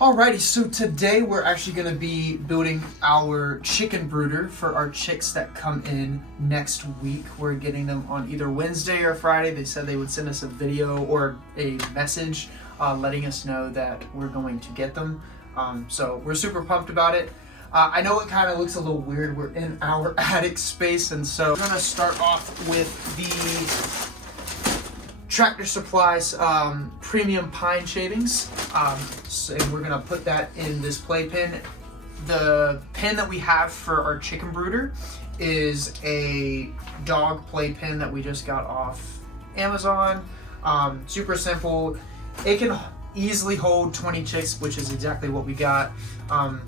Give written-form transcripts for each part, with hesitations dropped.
Alrighty, so today we're actually going to be building our chicken brooder for our chicks that come in next week. We're getting them on either Wednesday or Friday. They said they would send us a video or a message letting us know that we're going to get them. So we're super pumped about it. I know it kind of looks a little weird. We're in our attic space, and so we're going to start off with the Tractor Supply's premium pine shavings. So we're gonna put that in this play pen. The pen that we have for our chicken brooder is a dog play pen that we just got off Amazon. Super simple. It can easily hold 20 chicks, which is exactly what we got.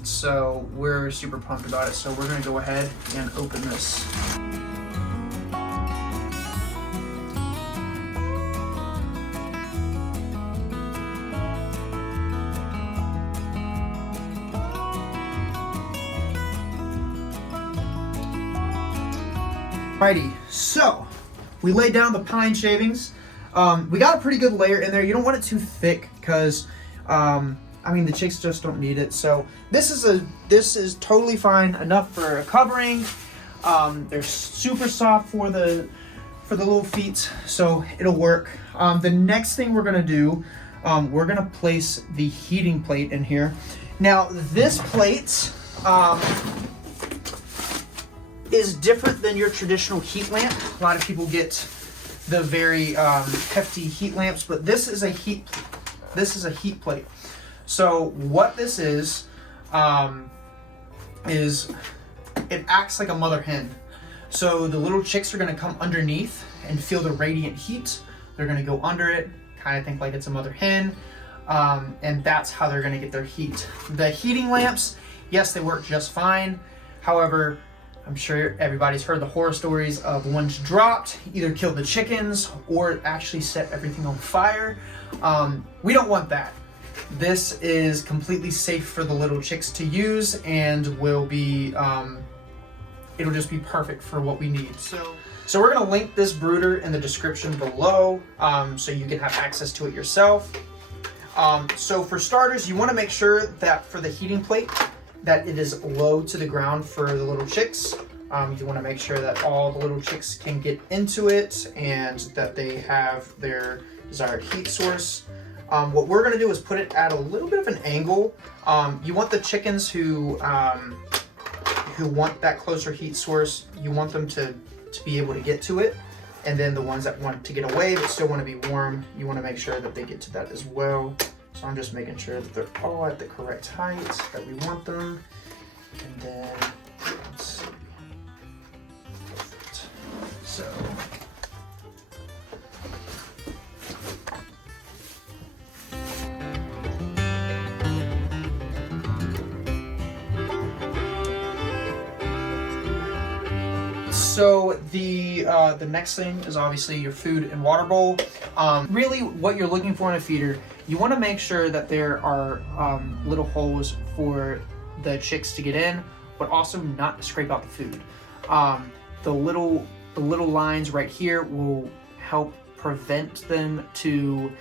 So we're super pumped about it. So we're gonna go ahead and open this. Alrighty, so we laid down the pine shavings. We got a pretty good layer in there. You don't want it too thick because, I mean, the chicks just don't need it. So this is totally fine, enough for a covering. They're super soft for the little feet, so it'll work. The next thing we're gonna do, we're gonna place the heating plate in here. Now this plate, is different than your traditional heat lamp. A lot of people get the very hefty heat lamps, but this is a heat plate. So what this is it acts like a mother hen. So the little chicks are gonna come underneath and feel the radiant heat. They're gonna go under it, kind of think like it's a mother hen, and that's how they're gonna get their heat. The heating lamps, yes, they work just fine. However, I'm sure everybody's heard the horror stories of ones dropped, either killed the chickens or actually set everything on fire. We don't want that. This is completely safe for the little chicks to use and will be, it'll just be perfect for what we need. So we're gonna link this brooder in the description below so you can have access to it yourself. So for starters, you wanna make sure that for the heating plate, that it is low to the ground for the little chicks. You want to make sure that all the little chicks can get into it and that they have their desired heat source. What we're going to do is put it at a little bit of an angle. You want the chickens who want that closer heat source, you want them to be able to get to it. And then the ones that want to get away but still want to be warm, you want to make sure that they get to that as well. So I'm just making sure that they're all at the correct height that we want them. And then, let's see. Perfect. So the next thing is obviously your food and water bowl. Really what you're looking for in a feeder, you want to make sure that there are little holes for the chicks to get in, but also not scrape out the food. The little lines right here will help prevent them to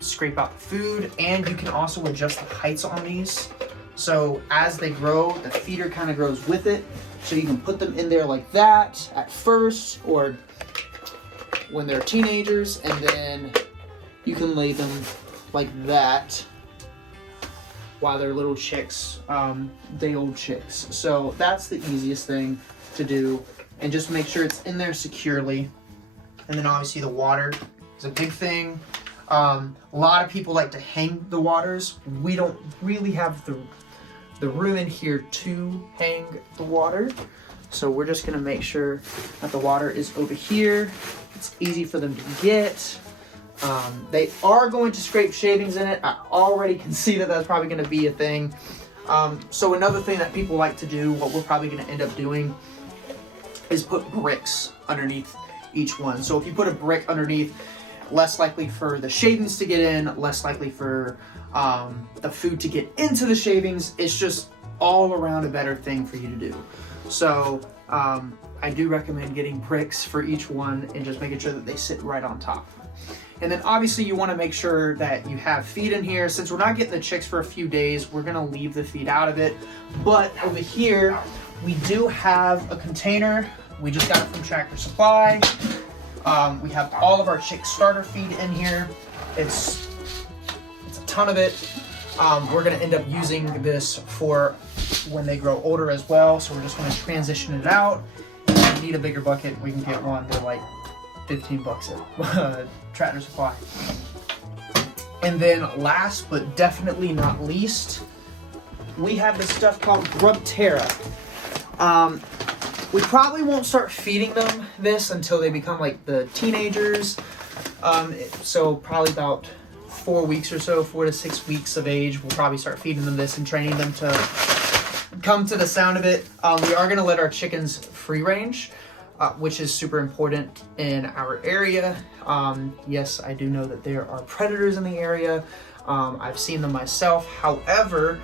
scrape out the food, and you can also adjust the heights on these. So as they grow, the feeder kind of grows with it. So you can put them in there like that at first, or when they're teenagers, and then you can lay them like that while they're little chicks, day old chicks. So that's the easiest thing to do, and just make sure it's in there securely. And then obviously the water is a big thing. A lot of people like to hang the waters. We don't really have the room in here to hang the water. So we're just gonna make sure that the water is over here. It's easy for them to get. They are going to scrape shavings in it. I already can see that that's probably gonna be a thing. So another thing that people like to do, what we're probably gonna end up doing, is put bricks underneath each one. So if you put a brick underneath, less likely for the shavings to get in, less likely for the food to get into the shavings. It's just all around a better thing for you to do. So I do recommend getting bricks for each one and just making sure that they sit right on top. And then obviously you want to make sure that you have feed in here. Since we're not getting the chicks for a few days, we're going to leave the feed out of it. But over here, we do have a container. We just got it from Tractor Supply. We have all of our chick starter feed in here. It's a ton of it. We're going to end up using this for when they grow older as well. So we're just going to transition it out. If you need a bigger bucket, we can get one. They're like $15 at Tractor Supply. And then last but definitely not least, we have this stuff called Brooder. We probably won't start feeding them this until they become like the teenagers. So probably about 4 weeks or so, 4 to 6 weeks of age, we'll probably start feeding them this and training them to come to the sound of it. We are going to let our chickens free range, which is super important in our area. Yes, I do know that there are predators in the area. I've seen them myself. However,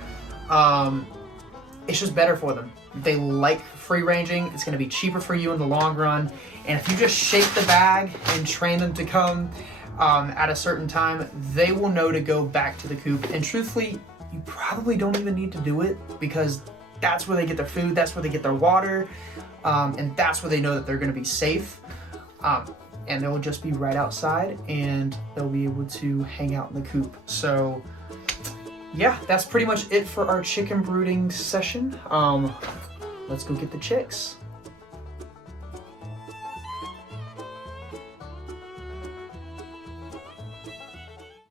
it's just better for them. They like free ranging. It's going to be cheaper for you in the long run. And if you just shake the bag and train them to come at a certain time, they will know to go back to the coop. And truthfully, you probably don't even need to do it, because that's where they get their food, that's where they get their water, and that's where they know that they're going to be safe. And they'll just be right outside, and they'll be able to hang out in the coop. So yeah, that's pretty much it for our chicken brooding session. Let's go get the chicks.